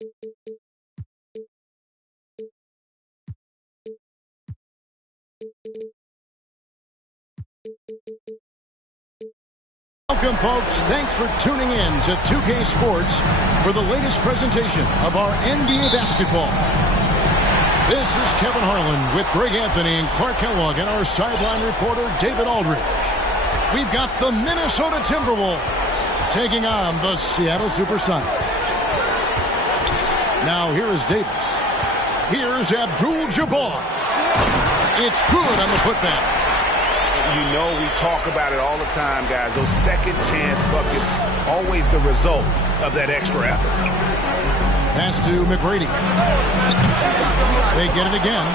Welcome, folks. Thanks for tuning in to 2K Sports for the latest presentation of our NBA basketball. This is Kevin Harlan with Greg Anthony and Clark Kellogg and our sideline reporter, David Aldridge. We've got the Minnesota Timberwolves taking on the Seattle Supersonics. Now here is Davis. Here's Abdul-Jabbar. It's good on the putback. You know we talk about it all the time, guys. Those second chance buckets, always the result of that extra effort. Pass to McGrady. They get it again.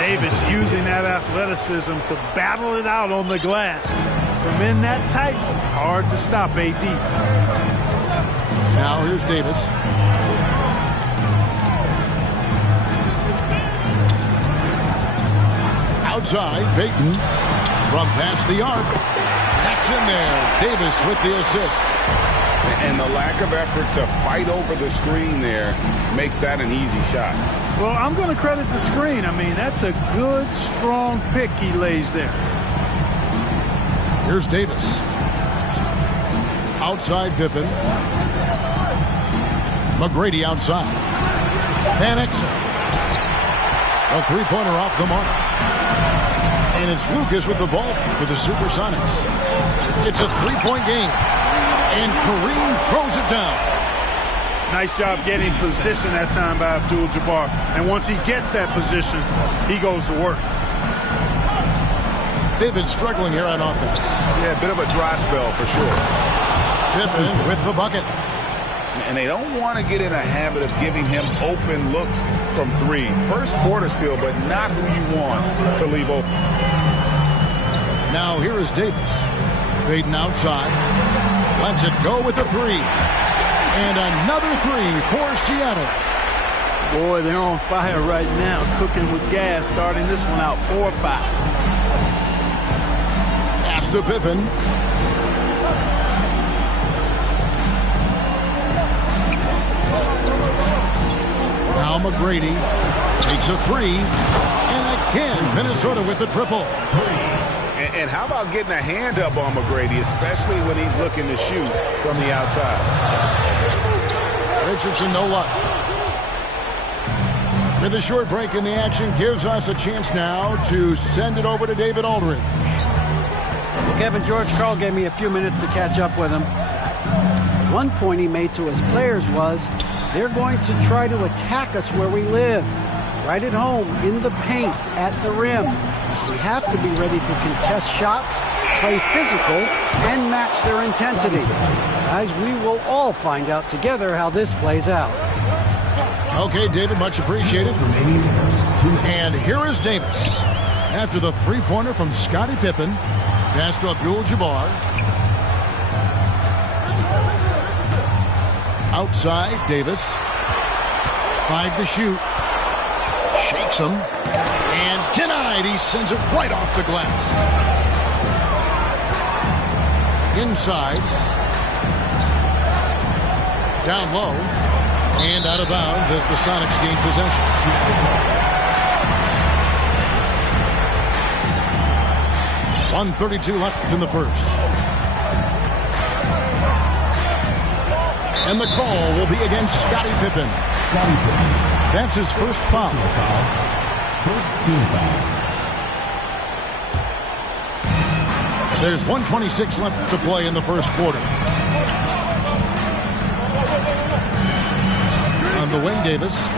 Davis using that athleticism to battle it out on the glass. From in that tight, hard to stop AD. Now here's Davis. Outside, Payton from past the arc. That's in there. Davis with the assist. And the lack of effort to fight over the screen there makes that an easy shot. Well, I'm going to credit the screen. I mean, that's a good, strong pick he lays there. Here's Davis. Outside Pippen. McGrady outside. Van Exel. A three-pointer off the mark. And it's Lucas with the ball for the Supersonics. It's a three-point game. And Kareem throws it down. Nice job getting position that time by Abdul-Jabbar. And once he gets that position, he goes to work. They've been struggling here on offense. Yeah, a bit of a dry spell for sure. Pippen with the bucket. And they don't want to get in a habit of giving him open looks from three. First quarter still, but not who you want to leave open. Now here is Davis. Payton outside. Lets it go with the three. And another three for Seattle. Boy, they're on fire right now, cooking with gas, starting this one out 4-5. Pass to Pippen. Now McGrady takes a three. And again, Minnesota with the triple. And how about getting a hand up on McGrady, especially when he's looking to shoot from the outside? Richardson, no luck. With a short break in the action, gives us a chance now to send it over to David Aldridge. Well, Kevin, George Karl gave me a few minutes to catch up with him. One point he made to his players was, they're going to try to attack us where we live. Right at home, in the paint, at the rim. We have to be ready to contest shots, play physical, and match their intensity. Guys, we will all find out together how this plays out. Okay, David, much appreciated. And here is Davis. After the three-pointer from Scottie Pippen, pass to Abdul-Jabbar. Outside, Davis. 5 to shoot. Shakes him. And denied. He sends it right off the glass. Inside. Down low. And out of bounds as the Sonics gain possession. .132 left in the first. And the call will be against Scottie Pippen. That's his first foul. First team foul. There's 1:26 left to play in the first quarter. On the wing, Davis.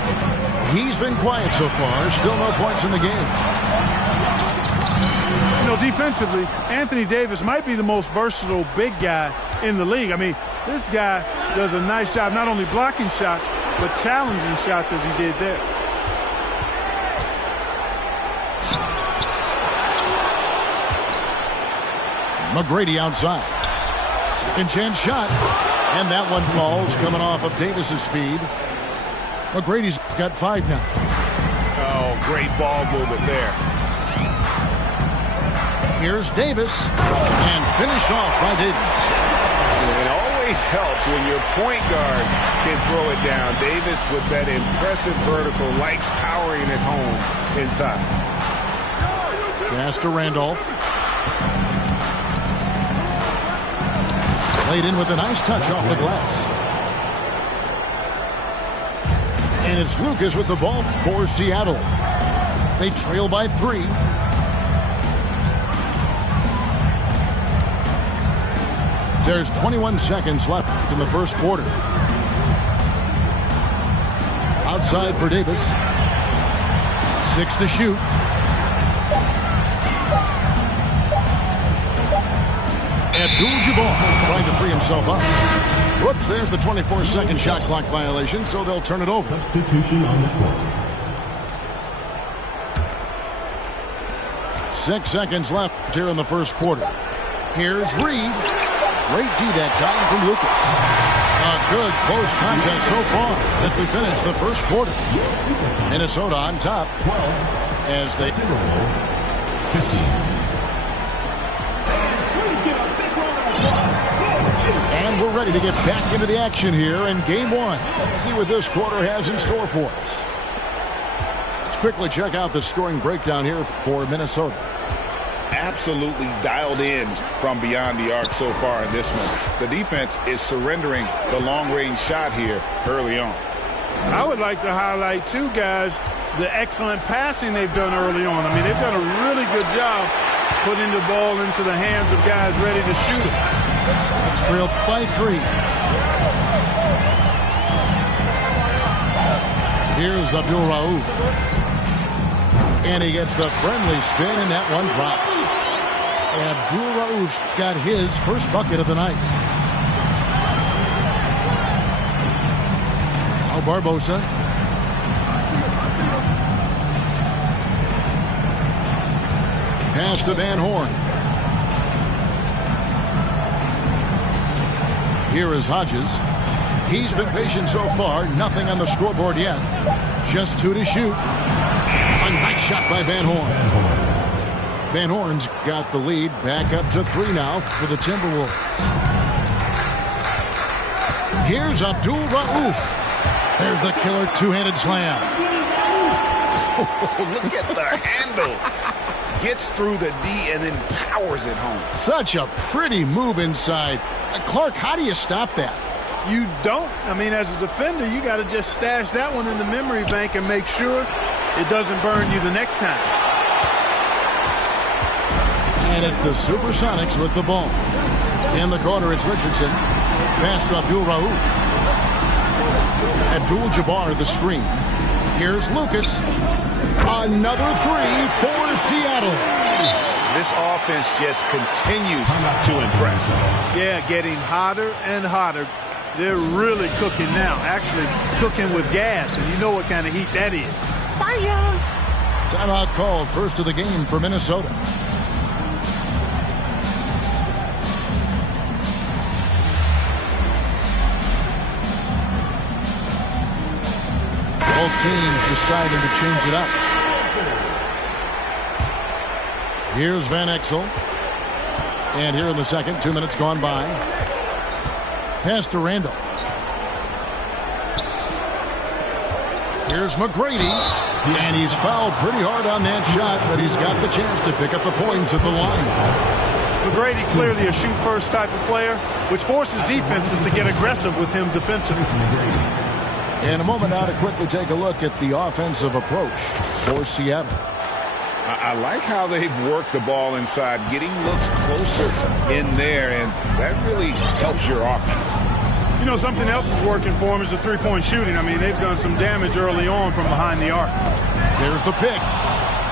He's been quiet so far. Still no points in the game. You know, defensively, Anthony Davis might be the most versatile big guy in the league. I mean, this guy does a nice job not only blocking shots, but challenging shots as he did there. McGrady outside. Second chance shot. And that one falls coming off of Davis's feed. McGrady's got 5 now. Oh, great ball movement there. Here's Davis. And finished off by Davis. And always always helps when your point guard can throw it down. Davis, with that impressive vertical, likes powering it home inside. Pass to Randolph. Played in with a nice touch off the glass. And it's Lucas with the ball for Seattle. They trail by 3. There's 21 seconds left in the first quarter. Outside for Davis. 6 to shoot. Abdul-Jabbar trying to free himself up. Whoops, there's the 24-second shot clock violation, so they'll turn it over. Substitution on the court. 6 seconds left here in the first quarter. Here's Reed. Great D that time from Lucas. A good close contest so far as we finish the first quarter. Minnesota on top 12 as they... Timberwolves 15. And we're ready to get back into the action here in game 1. Let's see what this quarter has in store for us. Let's quickly check out the scoring breakdown here for Minnesota. Absolutely dialed in from beyond the arc so far in this one. The defense is surrendering the long-range shot here early on. I would like to highlight, too, guys, the excellent passing they've done early on. I mean, they've done a really good job putting the ball into the hands of guys ready to shoot it. It's trailed by 3. Here's Abdul Rauf. And he gets the friendly spin, and that one drops. Abdul Rauf got his first bucket of the night. Al Barbosa. Pass to Van Horn. Here is Hodges. He's been patient so far. Nothing on the scoreboard yet. Just 2 to shoot. A nice shot by Van Horn. Van Horn's got the lead. Back up to 3 now for the Timberwolves. Here's Abdul Rauf. There's the killer two-handed slam. Oh, look at the handles. Gets through the D and then powers it home. Such a pretty move inside. Clark, how do you stop that? You don't. I mean, as a defender, you got to just stash that one in the memory bank and make sure it doesn't burn you the next time. And it's the Supersonics with the ball. In the corner, it's Richardson. Pass to Abdul Rauf. Abdul-Jabbar the screen. Here's Lucas. Another 3 for Seattle. This offense just continues to impress. Yeah, getting hotter and hotter. They're really cooking now. Actually cooking with gas, and you know what kind of heat that is. Fire! Timeout called, first of the game for Minnesota. Both teams deciding to change it up. Here's Van Exel. And here in the second, 2 minutes gone by. Pass to Randolph. Here's McGrady. And he's fouled pretty hard on that shot, but he's got the chance to pick up the points at the line. McGrady clearly a shoot-first type of player, which forces defenses to get aggressive with him defensively. In a moment now to quickly take a look at the offensive approach for Seattle. I like how they've worked the ball inside, getting looks closer in there, and that really helps your offense. You know, something else is working for them is the three-point shooting. I mean, they've done some damage early on from behind the arc. There's the pick.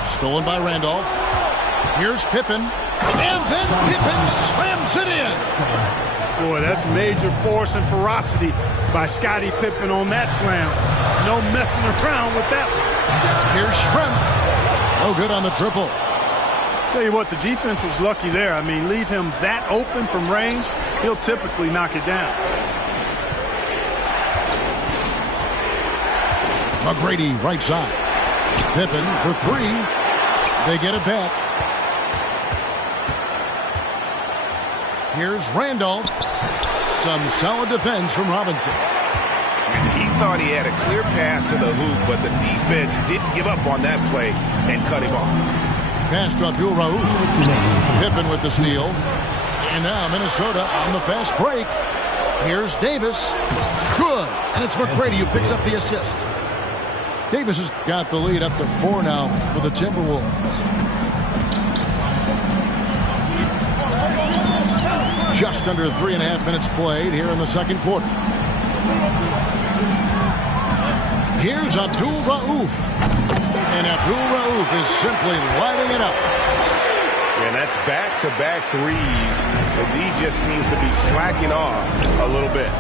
Stolen by Randolph. Here's Pippen. And then Pippen slams it in. Boy, that's major force and ferocity by Scottie Pippen on that slam. No messing around with that one. Here's Schrempf. No good on the triple. Tell you what, the defense was lucky there. I mean, leave him that open from range, he'll typically knock it down. McGrady right side. Pippen for 3. They get it back. Here's Randolph. Some solid defense from Robinson. And he thought he had a clear path to the hoop, but the defense didn't give up on that play and cut him off. Pass to Abdul Rauf. Pippen with the steal. And now Minnesota on the fast break. Here's Davis. Good. And it's McGrady who picks up the assist. Davis has got the lead up to 4 now for the Timberwolves. Just under 3.5 minutes played here in the second quarter. Here's Abdul Rauf. And Abdul Rauf is simply lighting it up. And that's back-to-back threes. The D just seems to be slacking off a little bit.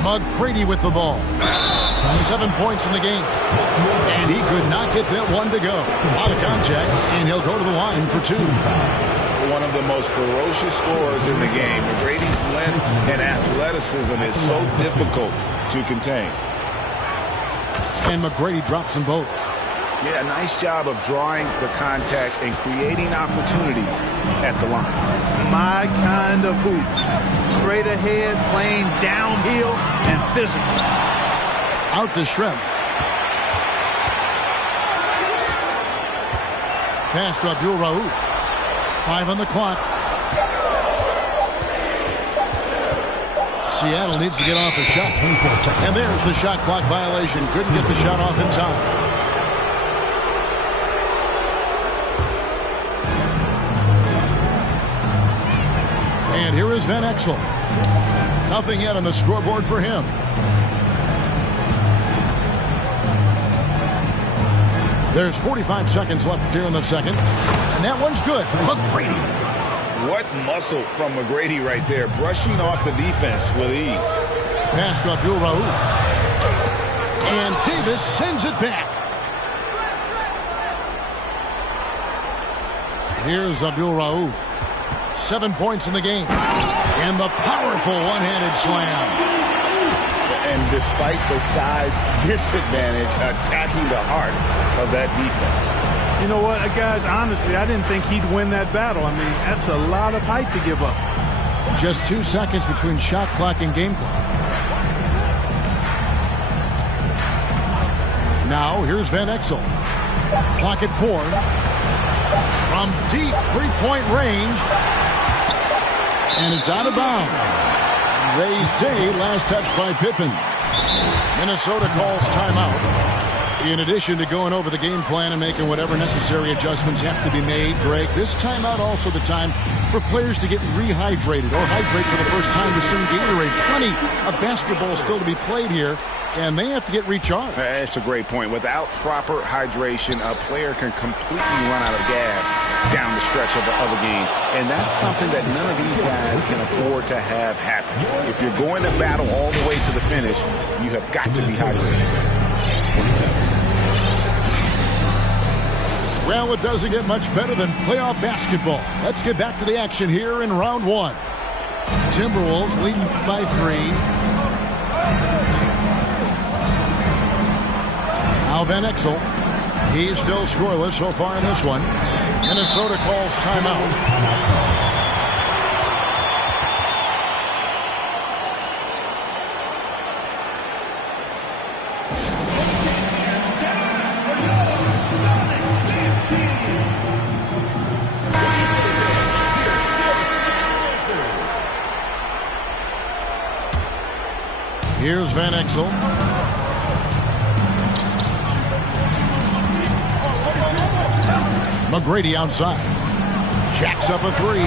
McGrady with the ball. 7 points in the game. And he could not get that one to go. Out of contact, and he'll go to the line for 2. One of the most ferocious scorers in the game. McGrady's length and athleticism is so difficult to contain. And McGrady drops them both. Yeah, nice job of drawing the contact and creating opportunities at the line. My kind of hoop. Straight ahead, playing downhill, and physical. Out to Schrempf. Pass to Abdul Rauf. 5 on the clock. Seattle needs to get off a shot. And there's the shot clock violation. Couldn't get the shot off in time. And here is Van Exel. Nothing yet on the scoreboard for him. There's 45 seconds left here in the second. And that one's good. McGrady. What muscle from McGrady right there, brushing off the defense with ease. Pass to Abdul Rauf. And Davis sends it back. Here's Abdul Rauf. 7 points in the game. And the powerful one-handed slam. And despite the size disadvantage, attacking the heart of that defense. You know what, guys, honestly, I didn't think he'd win that battle. I mean, that's a lot of height to give up. Just 2 seconds between shot clock and game clock. Now, here's Van Exel. Clock at 4. From deep three-point range. And it's out of bounds. They say last touch by Pippen. Minnesota calls timeout. In addition to going over the game plan and making whatever necessary adjustments have to be made, Greg, this timeout also the time for players to get rehydrated or hydrate for the first time with some Gatorade. Plenty of basketball still to be played here, and they have to get recharged. That's a great point. Without proper hydration, a player can completely run out of gas down the stretch of a game. And that's something that none of these guys can afford to have happen. If you're going to battle all the way to the finish, you have got to be hydrated. Well, it doesn't get much better than playoff basketball. Let's get back to the action here in round 1. Timberwolves leading by 3. Now Van Exel. He's still scoreless so far in this one. Minnesota calls timeout. Here's Van Exel. McGrady outside. Jacks up a 3.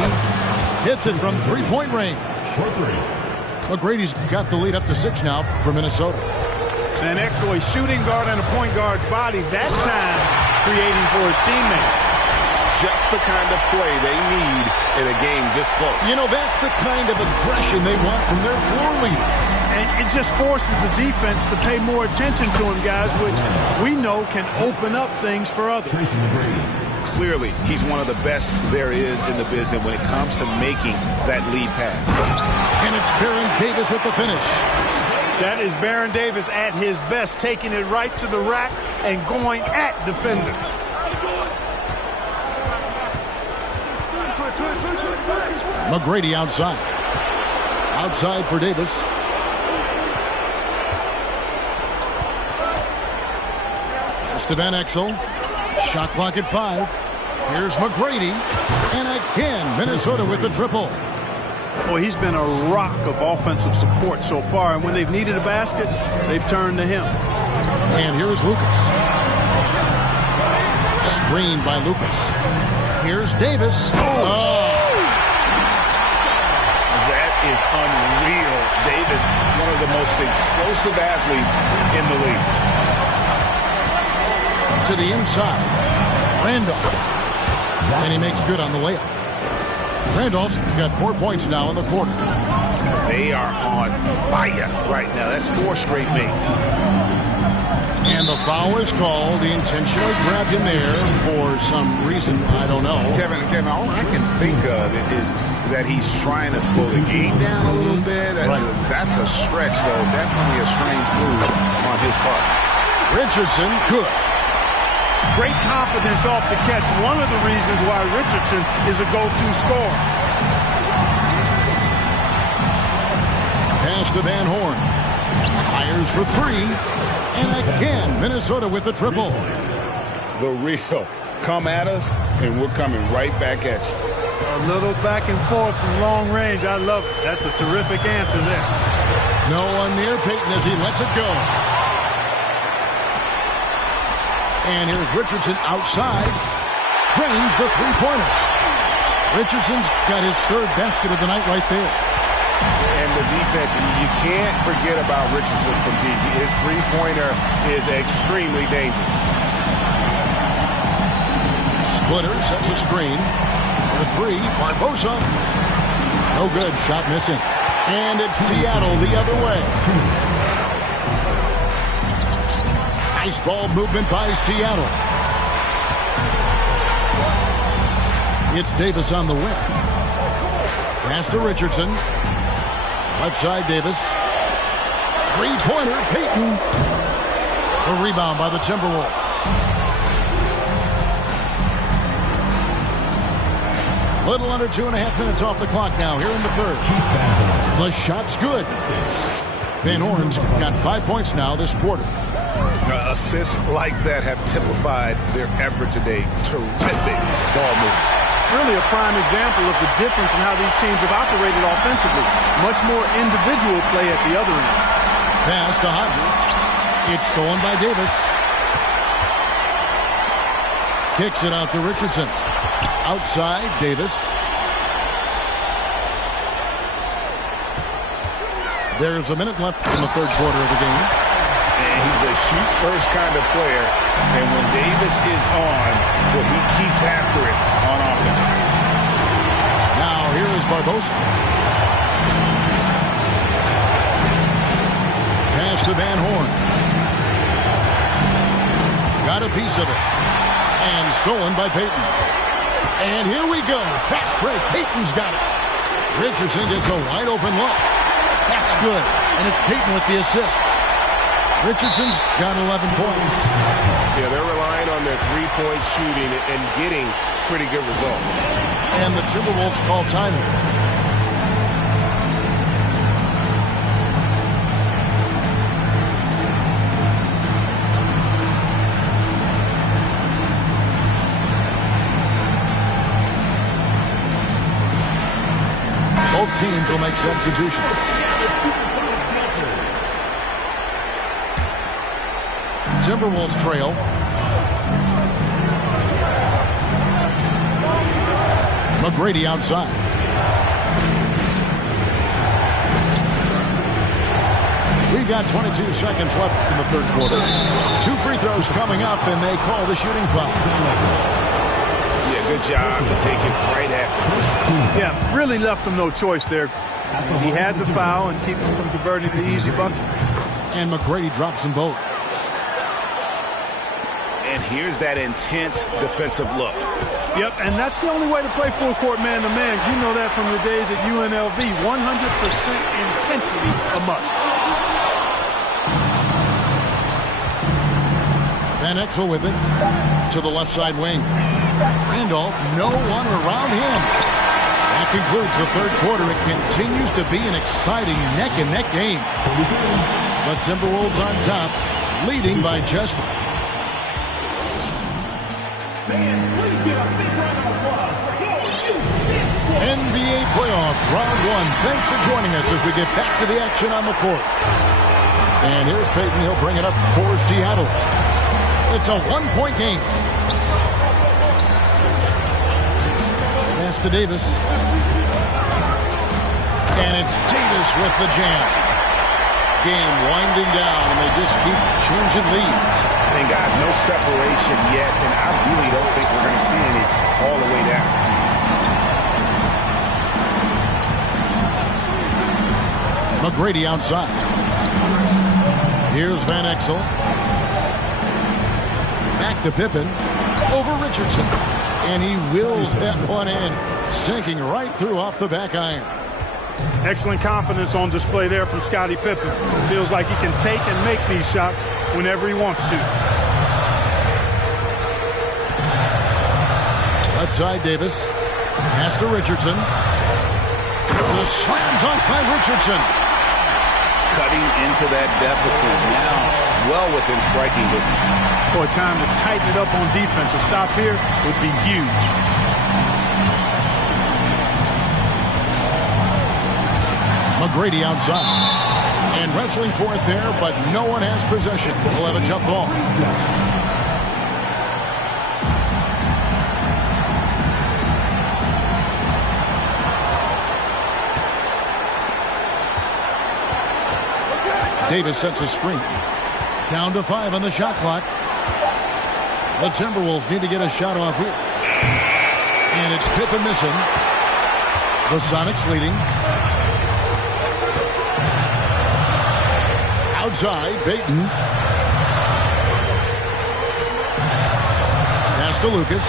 Hits it from three-point range. McGrady's got the lead up to 6 now for Minnesota. Van Exel, a shooting guard and a point guard's body, that time creating for his teammate. Just the kind of play they need in a game this close. You know, that's the kind of aggression they want from their floor leader. And it just forces the defense to pay more attention to him, guys, which we know can open up things for others. Clearly, he's one of the best there is in the business when it comes to making that lead pass. And it's Baron Davis with the finish. That is Baron Davis at his best, taking it right to the rack and going at defenders. McGrady outside. Outside for Davis. Pass to Van Exel. Shot clock at 5. Here's McGrady. And again, Minnesota with the triple. Boy, he's been a rock of offensive support so far, and when they've needed a basket, they've turned to him. And here's Lucas. Screened by Lucas. Here's Davis. Oh! That is unreal. Davis, one of the most explosive athletes in the league. To the inside. Randolph. And he makes good on the layup. Randolph's got 4 points now in the quarter. They are on fire right now. That's 4 straight makes. And the foul is called. He intentionally grabbed him there for some reason. I don't know. Kevin, all I can think of is that he's trying to slow the game down a little bit. Right. That's a stretch, though. Definitely a strange move on his part. Richardson, good. Great confidence off the catch. One of the reasons why Richardson is a go-to scorer. Pass to Van Horn. Fires for 3. And again, Minnesota with the triple. The real. Come at us, and we're coming right back at you. A little back and forth from long range. I love it. That's a terrific answer there. No one near Payton as he lets it go. And here's Richardson outside. Drains the three-pointer. Richardson's got his 3rd basket of the night right there. And the defense, you can't forget about Richardson from deep. His three-pointer is extremely dangerous. Splitter sets a screen. For 3, Barbosa. No good. Shot missing. And it's Seattle the other way. Nice ball movement by Seattle. It's Davis on the wing. Pass to Richardson. Left side, Davis. Three-pointer, Payton. A rebound by the Timberwolves. Little under 2.5 minutes off the clock now here in the 3rd. The shot's good. Van Horn's got 5 points now this quarter. Assists like that have typified their effort today. Terrific ball movement. Really a prime example of the difference in how these teams have operated offensively. Much more individual play at the other end. Pass to Hodges. It's stolen by Davis. Kicks it out to Richardson. Outside, Davis. There's a minute left in the 3rd quarter of the game. And he's a shoot-first kind of player. And when Davis is on, well, he keeps after it on offense. Now, here is Barbosa. Pass to Van Horn. Got a piece of it. And stolen by Payton. And here we go. Fast break. Payton's got it. Richardson gets a wide-open look. That's good. And it's Payton with the assist. Richardson's got 11 points. Yeah, they're relying on their three-point shooting and getting pretty good results. And the Timberwolves call time here. Both teams will make substitutions. Timberwolves trail. McGrady outside. We've got 22 seconds left in the 3rd quarter. 2 free throws coming up, and they call the shooting foul. Yeah, good job to take it right at them. Yeah, really left them no choice there. He had the foul and keep them from converting the easy bucket. And McGrady drops them both. And here's that intense defensive look. Yep, and that's the only way to play full court man-to-man. You know that from your days at UNLV. 100% intensity a must. Van Exel with it to the left side wing. Randolph, no one around him. That concludes the third quarter. It continues to be an exciting neck-and-neck game. But Timberwolves on top, leading by just one. NBA playoff round one. Thanks for joining us as we get back to the action on the court. And here's Payton. He'll bring it up for Seattle. It's a one-point game. Pass to Davis. And it's Davis with the jam. Game winding down, and they just keep changing leads. And guys, no separation yet, and I really don't think we're going to see any all the way down. McGrady outside. Here's Van Exel. Back to Pippen. Over Richardson. And he wills that one in, sinking right through off the back iron. Excellent confidence on display there from Scottie Pippen. Feels like he can take and make these shots whenever he wants to. Left side, Davis. Pass to Richardson. The slam dunk by Richardson. Cutting into that deficit now, well within striking distance. Boy, time to tighten it up on defense. A stop here would be huge. McGrady outside. And wrestling for it there, but no one has possession. We'll have a jump ball. Davis sets a screen. Down to 5 on the shot clock. The Timberwolves need to get a shot off here. And it's Pippen missing. The Sonics leading. Outside, Payton. Pass to Lucas.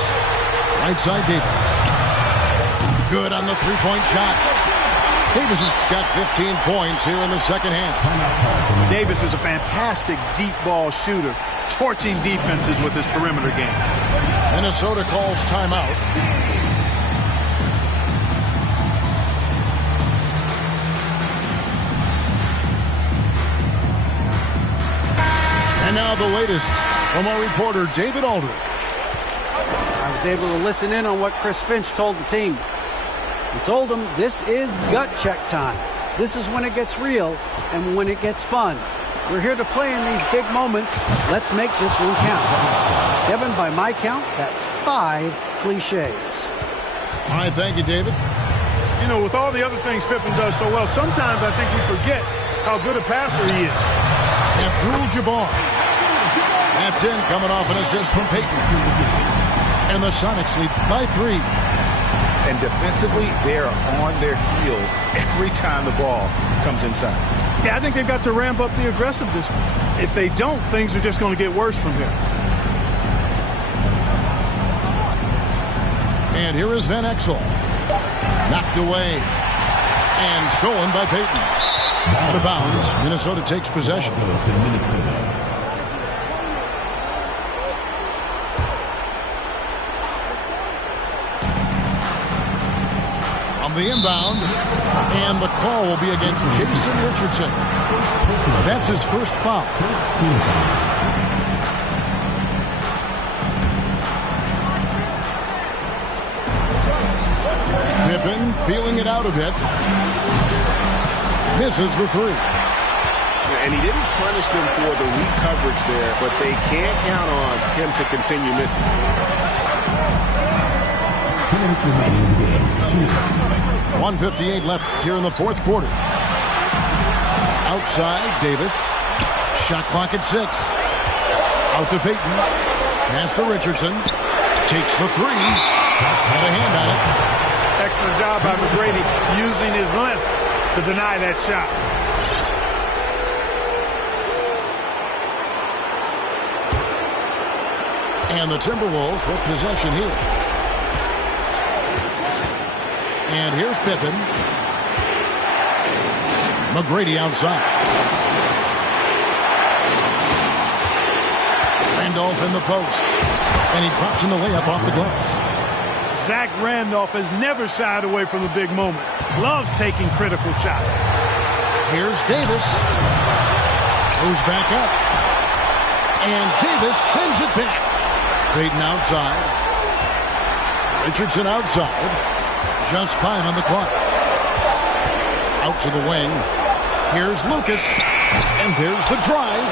Right side, Davis. Good on the three-point shot. Davis has got 15 points here in the second half. Davis is a fantastic deep ball shooter, torching defenses with his perimeter game. Minnesota calls timeout. And now the latest from our reporter, David Aldridge. I was able to listen in on what Chris Finch told the team. He told them this is gut check time. This is when it gets real and when it gets fun. We're here to play in these big moments. Let's make this one count. Kevin, by my count, that's 5 cliches. All right, thank you, David. You know, with all the other things Pippen does so well, sometimes I think we forget how good a passer he is. Abdul-Jabbar. That's in, coming off an assist from Payton. And the Sonics lead by 3. And defensively, they are on their heels every time the ball comes inside. Yeah, I think they've got to ramp up the aggressiveness. If they don't, things are just going to get worse from here. And here is Van Exel. Knocked away. And stolen by Payton. Out of bounds. Minnesota takes possession. The inbound, and the call will be against Jason Richardson. That's his first foul. Pippen feeling it out a bit. Misses the 3. And he didn't punish them for the weak coverage there, but they can't count on him to continue missing. 1:58 left here in the fourth quarter. Outside, Davis. Shot clock at 6. Out to Payton. Pass to Richardson. Takes the 3. Had a hand on it. Excellent job by McGrady using his length to deny that shot. And the Timberwolves with possession here. And here's Pippen. McGrady outside. Randolph in the post. And he drops in the layup off the glass. Zach Randolph has never shied away from the big moments. Loves taking critical shots. Here's Davis. Goes back up. And Davis sends it back. Payton outside. Richardson outside. Just 5 on the clock. Out to the wing. Here's Lucas. And there's the drive.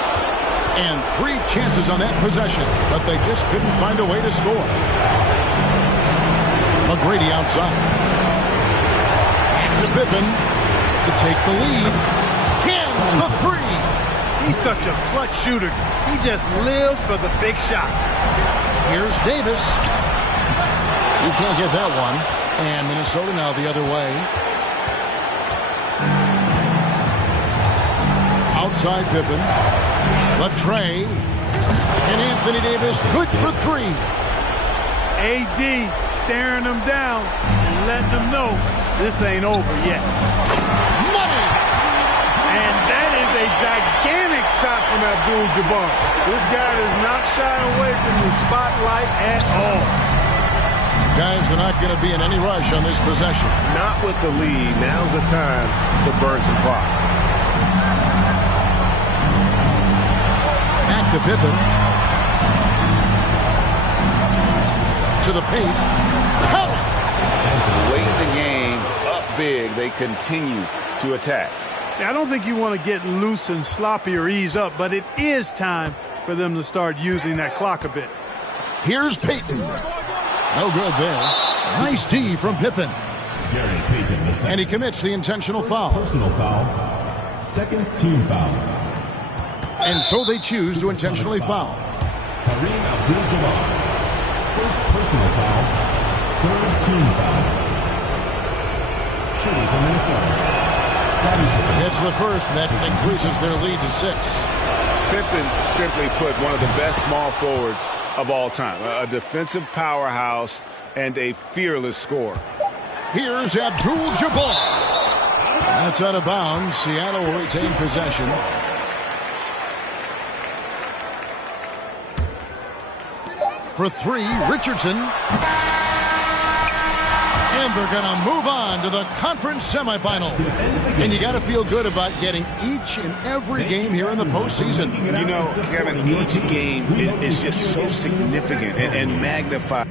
And 3 chances on that possession. But they just couldn't find a way to score. McGrady outside. To Pippen to take the lead. Cans the 3. He's such a clutch shooter. He just lives for the big shot. Here's Davis. He can't get that one. And Minnesota now the other way. Outside Pippen. Latrey. And Anthony Davis good for 3. AD staring them down and letting them know this ain't over yet. Money! And that is a gigantic shot from Abdul-Jabbar. This guy does not shy away from the spotlight at all. Guys are not going to be in any rush on this possession. Not with the lead. Now's the time to burn some clock. Back to Pippen. To the paint. Call it! Late in the game, up big, they continue to attack. I don't think you want to get loose and sloppy or ease up, but it is time for them to start using that clock a bit. Here's Payton. No good there. Nice D from Pippen. Gary Payton, the second. And he commits the intentional foul. Personal foul. Second team foul. And so they choose to intentionally foul. Kareem Abdul-Jabbar. First personal foul. Third team foul. Shooting from Minnesota. It's the first, and that increases their lead to 6. Pippen simply put one of the best small forwards of all time. A defensive powerhouse and a fearless scorer. Here's Abdul-Jabbar. That's out of bounds. Seattle will retain possession. For 3, Richardson. And they're going to move on to the conference semifinals. And you got to feel good about getting each and every game here in the postseason. You know, Kevin, each game is just so significant and magnified.